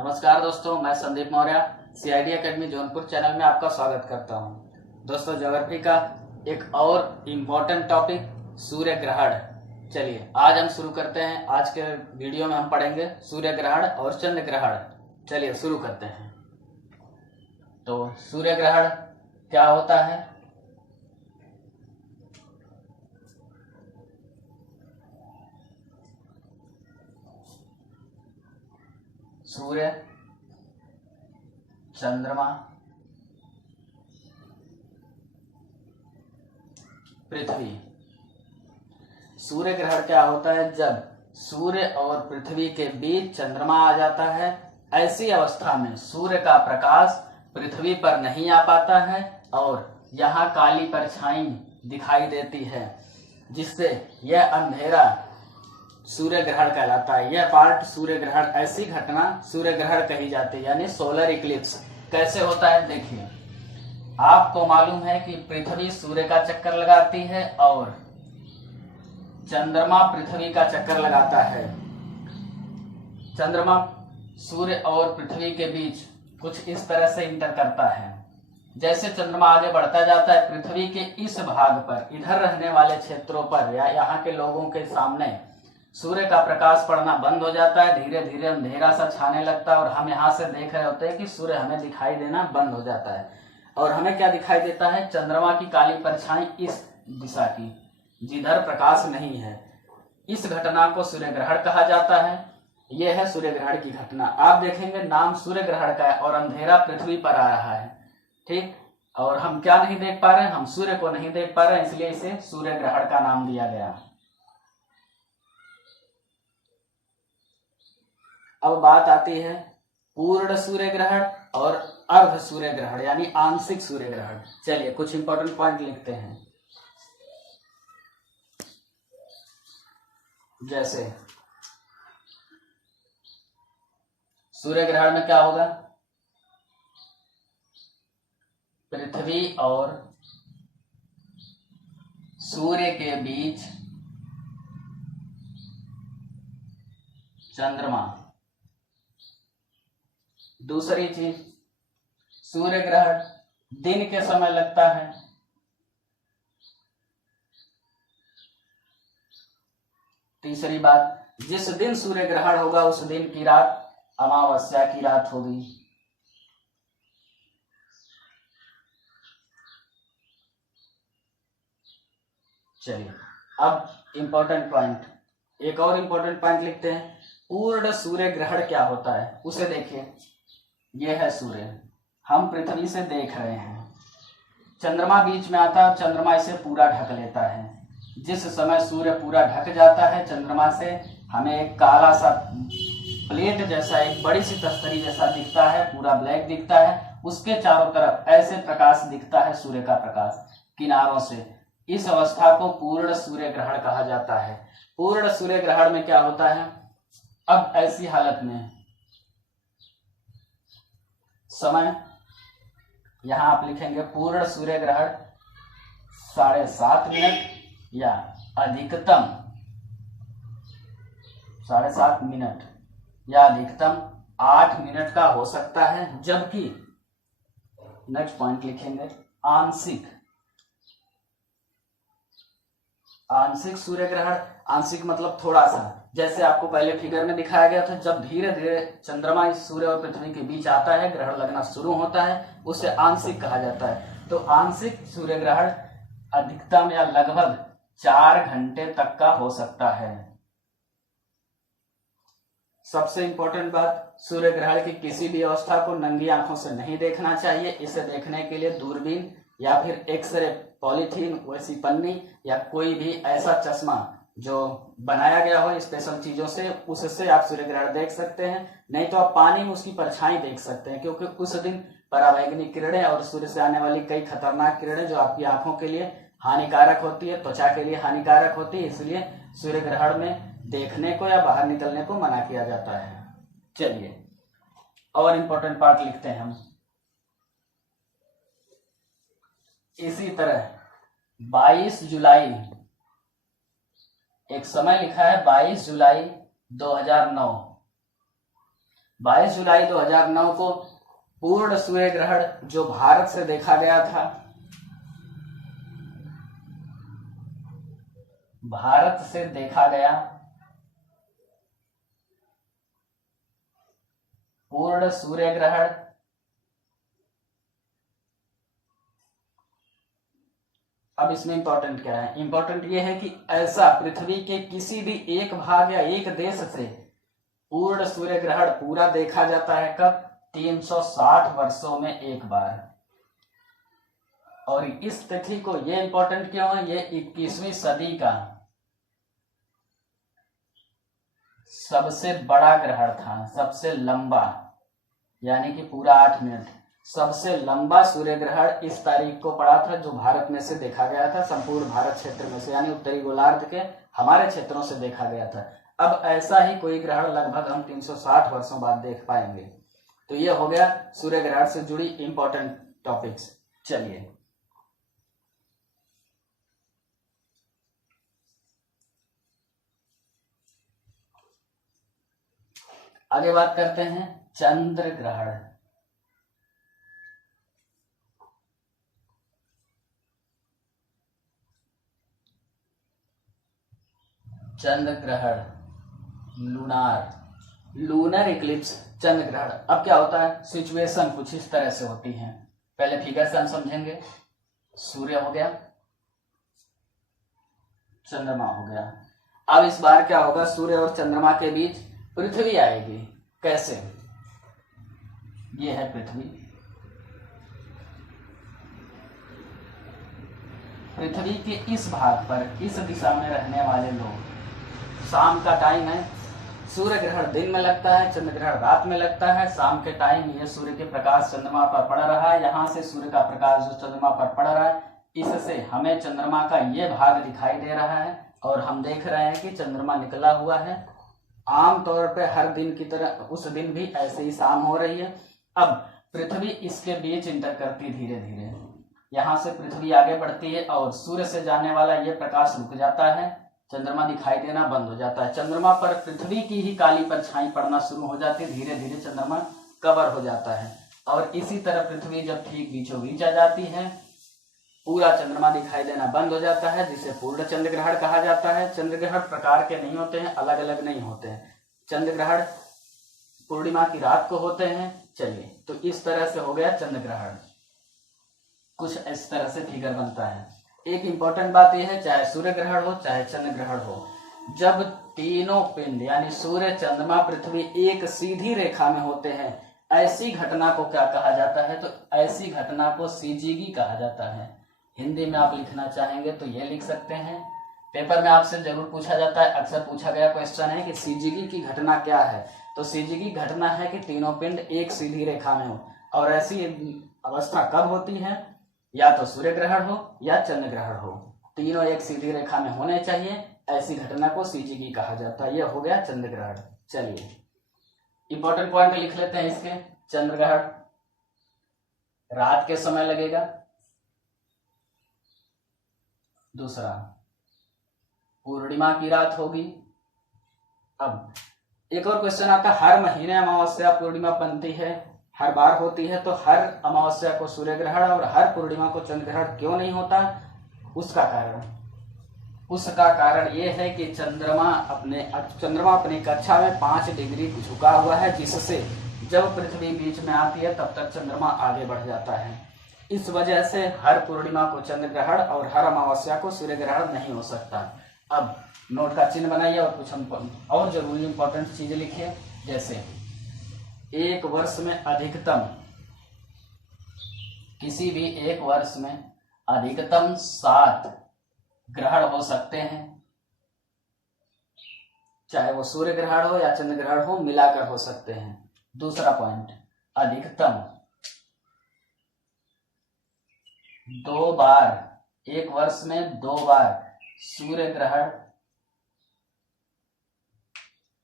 नमस्कार दोस्तों, मैं Sandeep Maurya CID academy Jaunpur channel में आपका स्वागत करता हूं। दोस्तों, ज्योग्राफी का एक और इम्पोर्टेंट टॉपिक सूर्य ग्रहण। चलिए आज हम शुरू करते हैं। आज के वीडियो में हम पढ़ेंगे सूर्य ग्रहण और चंद्र ग्रहण। चलिए शुरू करते हैं। तो सूर्य ग्रहण क्या होता है? सूर्य, चंद्रमा, पृथ्वी। सूर्य ग्रहण क्या होता है? जब सूर्य और पृथ्वी के बीच चंद्रमा आ जाता है। ऐसी अवस्था में सूर्य का प्रकाश पृथ्वी पर नहीं आ पाता है और यहाँ काली परछाई दिखाई देती है, जिससे यह अंधेरा सूर्य ग्रहण कहलाता है। यह पार्ट सूर्य ग्रहण, ऐसी घटना सूर्य ग्रहण कही जाती है, यानी सोलर इक्लिप्स। कैसे होता है देखिए। आपको मालूम है कि पृथ्वी सूर्य का चक्कर लगाती है और चंद्रमा पृथ्वी का चक्कर लगाता है। चंद्रमा सूर्य और पृथ्वी के बीच कुछ इस तरह से इंटर करता है। जैसे चंद्रमा आगे बढ़ता जाता है, पृथ्वी के इस भाग पर, इधर रहने वाले क्षेत्रों पर या यहाँ के लोगों के सामने सूर्य का प्रकाश पड़ना बंद हो जाता है। धीरे धीरे अंधेरा सा छाने लगता है और हम यहाँ से देख रहे होते हैं कि सूर्य हमें दिखाई देना बंद हो जाता है। और हमें क्या दिखाई देता है? चंद्रमा की काली परछाई इस दिशा की, जिधर प्रकाश नहीं है। इस घटना को सूर्य ग्रहण कहा जाता है। यह है सूर्य ग्रहण की घटना। आप देखेंगे नाम सूर्य ग्रहण का है और अंधेरा पृथ्वी पर आ रहा है, ठीक। और हम क्या नहीं देख पा रहे हैं? हम सूर्य को नहीं देख पा रहे हैं, इसलिए इसे सूर्य ग्रहण का नाम दिया गया। अब बात आती है पूर्ण सूर्य ग्रहण और अर्ध सूर्य ग्रहण, यानी आंशिक सूर्य ग्रहण। चलिए कुछ इंपॉर्टेंट पॉइंट लिखते हैं। जैसे सूर्य ग्रहण में क्या होगा? पृथ्वी और सूर्य के बीच चंद्रमा। दूसरी चीज, सूर्य ग्रहण दिन के समय लगता है। तीसरी बात, जिस दिन सूर्य ग्रहण होगा उस दिन की रात अमावस्या की रात होगी। चलिए अब इंपॉर्टेंट पॉइंट, एक और इंपॉर्टेंट पॉइंट लिखते हैं। पूर्ण सूर्य ग्रहण क्या होता है उसे देखिए। यह है सूर्य, हम पृथ्वी से देख रहे हैं। चंद्रमा बीच में आता है, चंद्रमा इसे पूरा ढक लेता है। जिस समय सूर्य पूरा ढक जाता है चंद्रमा से, हमें एक काला सा प्लेट जैसा, एक बड़ी सी तस्तरी जैसा दिखता है, पूरा ब्लैक दिखता है। उसके चारों तरफ ऐसे प्रकाश दिखता है, सूर्य का प्रकाश किनारों से। इस अवस्था को पूर्ण सूर्य ग्रहण कहा जाता है। पूर्ण सूर्य ग्रहण में क्या होता है? अब ऐसी हालत में समय, यहां आप लिखेंगे पूर्ण सूर्य ग्रहण 7.5 मिनट या अधिकतम 7.5 मिनट या अधिकतम 8 मिनट का हो सकता है। जबकि नेक्स्ट पॉइंट लिखेंगे आंशिक सूर्य ग्रहण। आंशिक मतलब थोड़ा सा, जैसे आपको पहले फिगर में दिखाया गया था। जब धीरे धीरे चंद्रमा इस सूर्य और पृथ्वी के बीच आता है, ग्रहण लगना शुरू होता है, उसे आंशिक कहा जाता है। तो आंशिक सूर्य ग्रहण अधिकतम या लगभग 4 घंटे तक का हो सकता है। सबसे इंपॉर्टेंट बात, सूर्य ग्रहण की किसी भी अवस्था को नंगी आंखों से नहीं देखना चाहिए। इसे देखने के लिए दूरबीन या फिर एक्सरे, पॉलीथीन, वैसी पन्नी या कोई भी ऐसा चश्मा जो बनाया गया हो स्पेशल चीजों से, उससे आप सूर्य ग्रहण देख सकते हैं। नहीं तो आप पानी में उसकी परछाई देख सकते हैं, क्योंकि उस दिन पराबैंगनी किरणें और सूर्य से आने वाली कई खतरनाक किरणें जो आपकी आंखों के लिए हानिकारक होती है, त्वचा के लिए हानिकारक होती है, इसलिए सूर्य ग्रहण में देखने को या बाहर निकलने को मना किया जाता है। चलिए और इंपॉर्टेंट पार्ट लिखते हैं हम। इसी तरह 22 जुलाई, एक समय लिखा है 22 जुलाई 2009, 22 जुलाई 2009 को पूर्ण सूर्य ग्रहण जो भारत से देखा गया था, भारत से देखा गया पूर्ण सूर्य ग्रहण अब इसमें इंपॉर्टेंट क्या है? इंपॉर्टेंट ये है कि ऐसा पृथ्वी के किसी भी एक भाग या एक देश से पूर्ण सूर्य ग्रहण पूरा देखा जाता है कब? 360 वर्षों में एक बार। और इस तिथि को ये इंपॉर्टेंट क्यों है? ये 21वीं सदी का सबसे बड़ा ग्रहण था, सबसे लंबा, यानी कि पूरा 8 मिनट, सबसे लंबा सूर्य ग्रहण इस तारीख को पड़ा था जो भारत में से देखा गया था, संपूर्ण भारत क्षेत्र में से, यानी उत्तरी गोलार्ध के हमारे क्षेत्रों से देखा गया था। अब ऐसा ही कोई ग्रहण लगभग हम 360 वर्षों बाद देख पाएंगे। तो ये हो गया सूर्य ग्रहण से जुड़ी इंपॉर्टेंट टॉपिक्स। चलिए आगे बात करते हैं चंद्र ग्रहण। चंद्र ग्रहण, लूनर इक्लिप्स, चंद्र ग्रहण। अब क्या होता है? सिचुएशन कुछ इस तरह से होती है। पहले फिगर से हम समझेंगे। सूर्य हो गया, चंद्रमा हो गया। अब इस बार क्या होगा? सूर्य और चंद्रमा के बीच पृथ्वी आएगी। कैसे? ये है पृथ्वी। पृथ्वी के इस भाग पर, इस दिशा में रहने वाले लोग, शाम का टाइम है, सूर्य ग्रहण दिन में लगता है, चंद्र ग्रहण रात में लगता है। शाम के टाइम ये सूर्य के प्रकाश चंद्रमा पर पड़ रहा है, यहाँ से सूर्य का प्रकाश जो चंद्रमा पर पड़ रहा है, इससे हमें चंद्रमा का ये भाग दिखाई दे रहा है और हम देख रहे हैं कि चंद्रमा निकला हुआ है। आमतौर पे हर दिन की तरह उस दिन भी ऐसे ही शाम हो रही है। अब पृथ्वी इसके बीच इंटर करती धीरे धीरे, यहाँ से पृथ्वी आगे बढ़ती है और सूर्य से जाने वाला ये प्रकाश रुक जाता है, चंद्रमा दिखाई देना बंद हो जाता है। चंद्रमा पर पृथ्वी की ही काली परछाई पड़ना शुरू हो जाती है, धीरे धीरे चंद्रमा कवर हो जाता है। और इसी तरह पृथ्वी जब ठीक बीचों बीच आ जाती है, पूरा चंद्रमा दिखाई देना बंद हो जाता है, जिसे पूर्ण चंद्र ग्रहण कहा जाता है। चंद्र ग्रहण प्रकार के नहीं होते हैं, अलग अलग नहीं होते हैं। चंद्र ग्रहण पूर्णिमा की रात को होते हैं। चलिए, तो इस तरह से हो गया चंद्र ग्रहण। कुछ इस तरह से फिगर बनता है। एक इंपॉर्टेंट बात यह है, चाहे सूर्य ग्रहण हो चाहे चंद्र ग्रहण हो, जब तीनों पिंड यानी सूर्य, चंद्रमा, पृथ्वी एक सीधी रेखा में होते हैं, ऐसी घटना को क्या कहा जाता है? तो ऐसी घटना को सीजीगी कहा जाता है। हिंदी में आप लिखना चाहेंगे तो ये लिख सकते हैं। पेपर में आपसे जरूर पूछा जाता है, अक्सर पूछा गया क्वेश्चन है कि सीजीगी की घटना क्या है? तो सीजीगी घटना है कि तीनों पिंड एक सीधी रेखा में हो। और ऐसी अवस्था कब होती है? या तो सूर्य ग्रहण हो या चंद्र ग्रहण हो, तीनों एक सीधी रेखा में होने चाहिए। ऐसी घटना को सीजीगी कहा जाता है। यह हो गया चंद्र ग्रहण। चलिए इंपॉर्टेंट पॉइंट लिख लेते हैं इसके। चंद्र ग्रहण रात के समय लगेगा। दूसरा, पूर्णिमा की रात होगी। अब एक और क्वेश्चन आता है, हर महीने अमावस्या पूर्णिमा बनती है, हर बार होती है, तो हर अमावस्या को सूर्य ग्रहण और हर पूर्णिमा को चंद्र ग्रहण क्यों नहीं होता? उसका कारण ये है कि चंद्रमा अपनी कक्षा में 5 डिग्री झुका हुआ है, जिससे जब पृथ्वी बीच में आती है तब तक चंद्रमा आगे बढ़ जाता है। इस वजह से हर पूर्णिमा को चंद्र ग्रहण और हर अमावस्या को सूर्य ग्रहण नहीं हो सकता। अब नोट का चिन्ह बनाइए और कुछ हम और जरूरी इंपॉर्टेंट चीजें लिखिए। जैसे एक वर्ष में अधिकतम, किसी भी एक वर्ष में अधिकतम 7 ग्रहण हो सकते हैं, चाहे वो सूर्य ग्रहण हो या चंद्र ग्रहण हो, मिलाकर हो सकते हैं। दूसरा पॉइंट, अधिकतम 2 बार, एक वर्ष में 2 बार सूर्य ग्रहण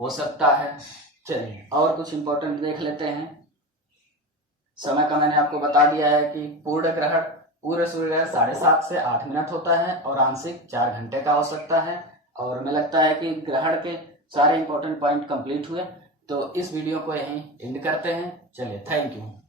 हो सकता है। चलिए और कुछ इंपॉर्टेंट देख लेते हैं। समय का मैंने आपको बता दिया है कि पूर्ण ग्रहण, पूरे सूर्य ग्रहण 7.5 से 8 मिनट होता है और आंशिक 4 घंटे का हो सकता है। और हमें लगता है कि ग्रहण के सारे इंपॉर्टेंट पॉइंट कंप्लीट हुए। तो इस वीडियो को यहीं एंड करते हैं। चलिए, थैंक यू।